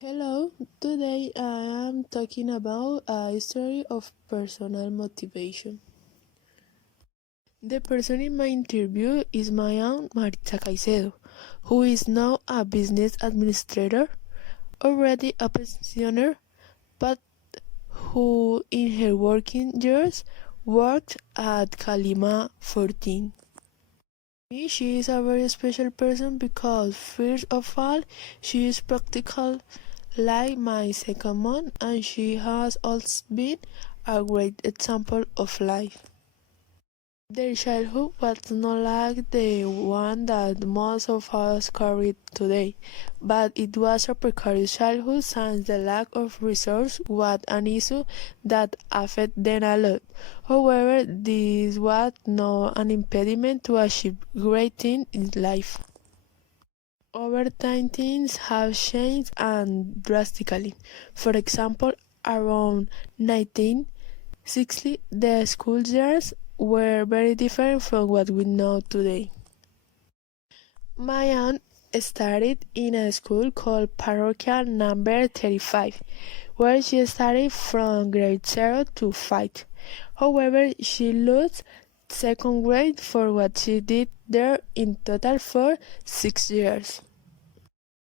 Hello, today I am talking about a story of personal motivation. The person in my interview is my aunt Maritza Caicedo, who is now a business administrator, already a pensioner, but who in her working years worked at Kalima 14. She is a very special person because, first of all, she is practical like my second mom, and she has also been a great example of life. Their childhood was not like the one that most of us carry today, but it was a precarious childhood since the lack of resources was an issue that affected them a lot. However, this was not an impediment to achieve great things in life. Over time, things have changed and drastically. For example, around 1960, the school years were very different from what we know today. My aunt started in a school called Parochial Number 35, where she studied from grade 0 to 5. However, she lost second grade for what she did there in total for 6 years.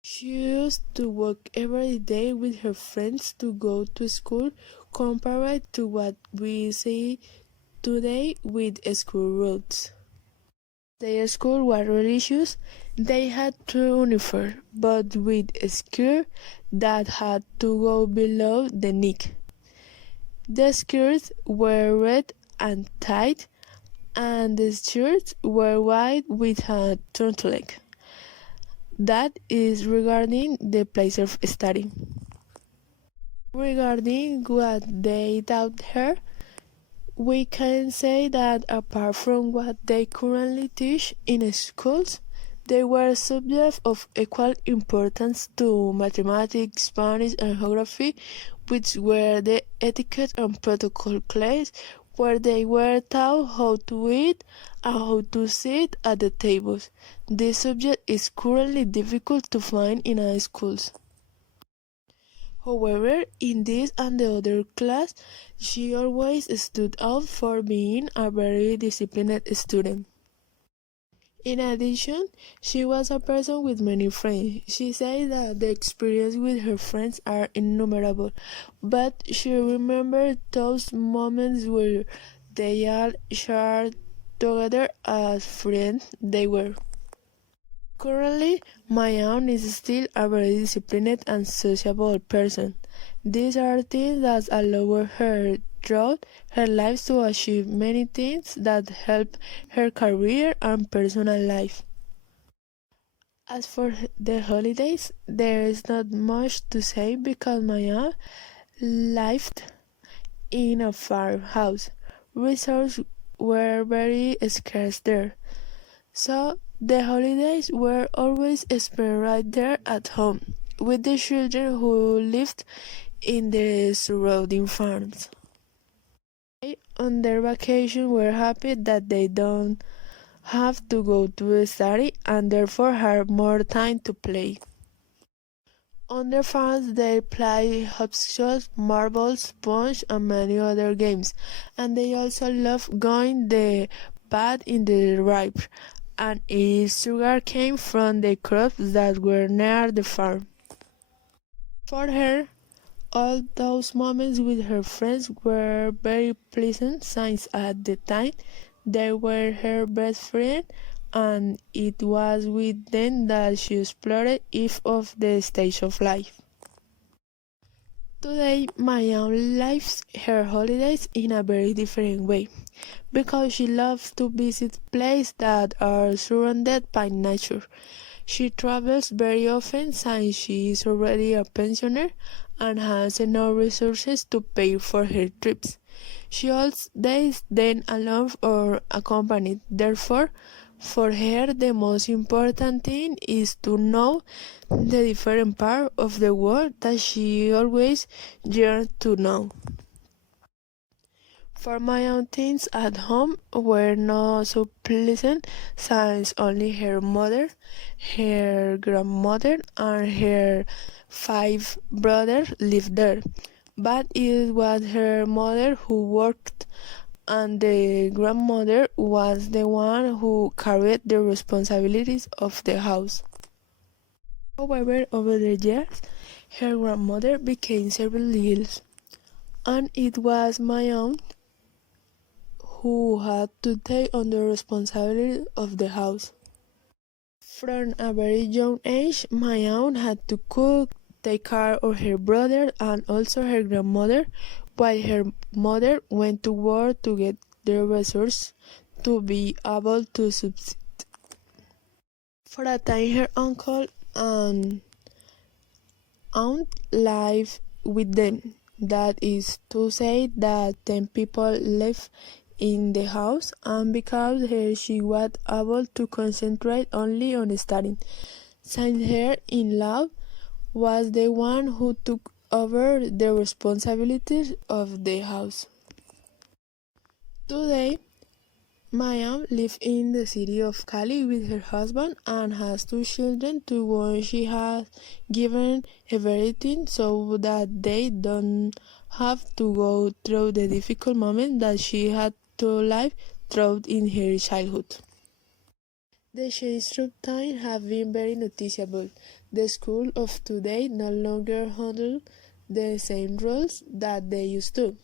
She used to walk every day with her friends to go to school compared to what we see today with school routes. Their school was religious. They had two uniforms, but with a skirt that had to go below the neck. The skirts were red and tight, and the shirts were white with a turtleneck. That is regarding the place of study. Regarding what they taught her, we can say that apart from what they currently teach in schools, they were subjects of equal importance to mathematics, Spanish, and geography, which were the etiquette and protocol class where they were taught how to eat and how to sit at the tables. This subject is currently difficult to find in our schools. However, in this and the other class, she always stood out for being a very disciplined student. In addition, she was a person with many friends. She said that the experience with her friends are innumerable, but she remembered those moments where they all shared together as friends they were. Currently, my aunt is still a very disciplined and sociable person. These are things that allow her throughout her life to achieve many things that help her career and personal life. As for the holidays, there is not much to say because my aunt lived in a farmhouse. Resources were very scarce there. So the holidays were always spent right there at home with the children who lived in the surrounding farms. They, on their vacation, were happy that they don't have to go to study and therefore have more time to play. On their farms, they play hopscotch, marbles, punch, and many other games, and they also love going the path in the river and eat sugar cane from the crops that were near the farm. For her, all those moments with her friends were very pleasant since at the time they were her best friend and it was with them that she explored each of the stages of life. Today, my aunt lives her holidays in a very different way because she loves to visit places that are surrounded by nature. She travels very often since she is already a pensioner and has enough resources to pay for her trips. She also days then alone or accompanied. Therefore, for her the most important thing is to know the different part of the world that she always yearned to know. For my own things at home were not so pleasant, since only her mother, her grandmother, and her 5 brothers lived there. But it was her mother who worked, and the grandmother was the one who carried the responsibilities of the house. However, over the years, her grandmother became severely ill, and it was my aunt who had to take on the responsibility of the house. From a very young age, my aunt had to cook, take care of her brother and also her grandmother, while her mother went to work to get the resources to be able to subsist. For a time, her uncle and aunt lived with them. That is to say that 10 people lived in the house, and because she was able to concentrate only on studying, since her in-law was the one who took over the responsibilities of the house. Today, my aunt lives in the city of Cali with her husband and has 2 children to whom she has given everything so that they don't have to go through the difficult moment that she had to live through in her childhood. The change through time have been very noticeable. The school of today no longer handle the same rules that they used to.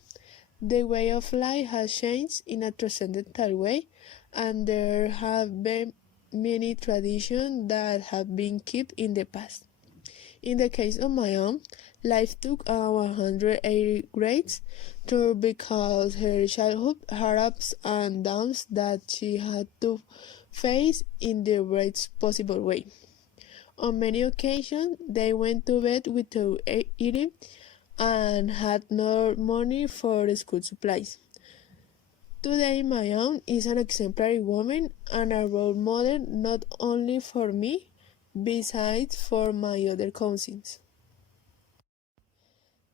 The way of life has changed in a transcendental way, and there have been many traditions that have been kept in the past. In the case of my own, life took a 180 grades tour because her childhood had ups and downs that she had to face in the worst possible way. On many occasions, they went to bed without eating and had no money for school supplies. Today, my aunt is an exemplary woman and a role model not only for me, besides for my other cousins.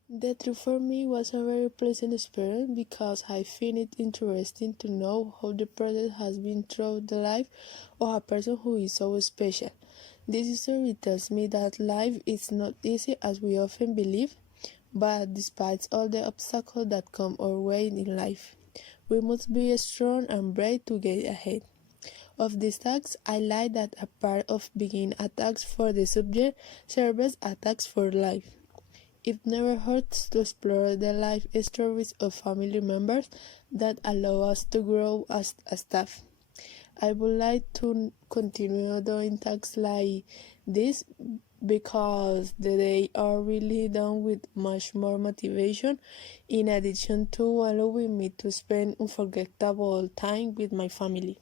The trip for me was a very pleasant experience because I find it interesting to know how the process has been through the life of a person who is so special. This story tells me that life is not easy as we often believe, but despite all the obstacles that come our way in life, we must be strong and brave to get ahead. Of these tasks, I like that a part of being attacks for the subject serves attacks for life. It never hurts to explore the life stories of family members that allow us to grow as a staff. I would like to continue doing tasks like this because they are really done with much more motivation, in addition to allowing me to spend unforgettable time with my family.